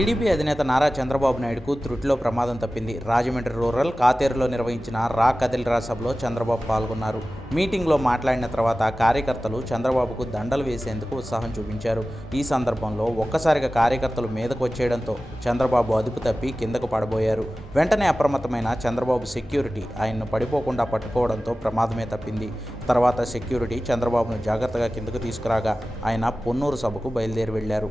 TDP అధినేత నారా చంద్రబాబు నాయుడుకు త్రుటిలో ప్రమాదం తప్పింది. రాజమండ్రి రూరల్ కాతేరులో నిర్వహించిన రా కదిలిరా సభలో చంద్రబాబు పాల్గొన్నారు. మీటింగ్లో మాట్లాడిన తర్వాత కార్యకర్తలు చంద్రబాబుకు దండలు వేసేందుకు ఉత్సాహం చూపించారు. ఈ సందర్భంలో ఒక్కసారిగా కార్యకర్తలు మీదకు వచ్చేయడంతో చంద్రబాబు అదుపు తప్పి కిందకు పడబోయారు. వెంటనే అప్రమత్తమైన చంద్రబాబు సెక్యూరిటీ ఆయన్ను పడిపోకుండా పట్టుకోవడంతో ప్రమాదమే తప్పింది. తర్వాత సెక్యూరిటీ చంద్రబాబును జాగ్రత్తగా కిందకు తీసుకురాగా ఆయన పొన్నూరు సభకు బయలుదేరి వెళ్ళారు